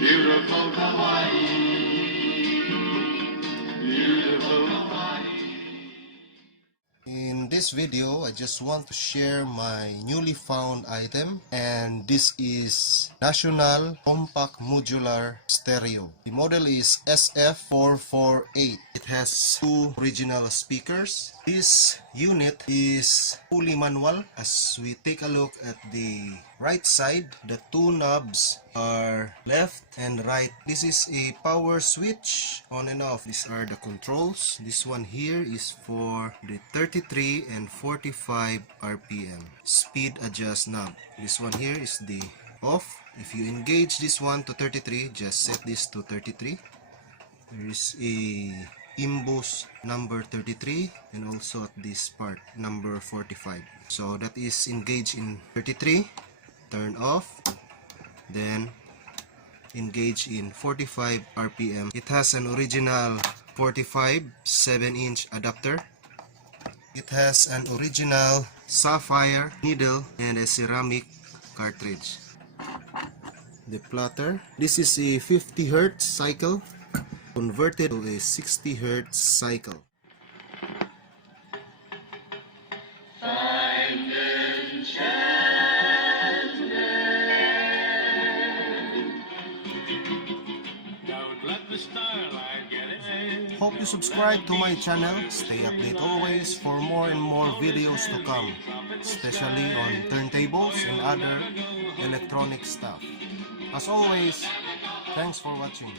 Beautiful Hawaii, beautiful Hawaii. In this video, I just want to share my newly found item, and this is National Compact Modular Stereo. The model is SF448. It has two original speakers. This unit is fully manual. As we take a look at the right side, the two knobs are left and right. This is a power switch, on and off. These are the controls. This one here is for the 33 and 45 RPM speed adjust knob. This one here is the off. If you engage this one to 33, just set this to 33. There is a imbus number 33 and also at this part number 45. So that is engaged in 33, turn off, then engage in 45 RPM. It has an original 45 7-inch adapter. It has an original sapphire needle and a ceramic cartridge. The plotter. This is a 50 Hz cycle converted to a 60 Hz cycle. Hope you subscribe to my channel. Stay updated always for more and more videos to come, especially on turntables and other electronic stuff. As always, thanks for watching.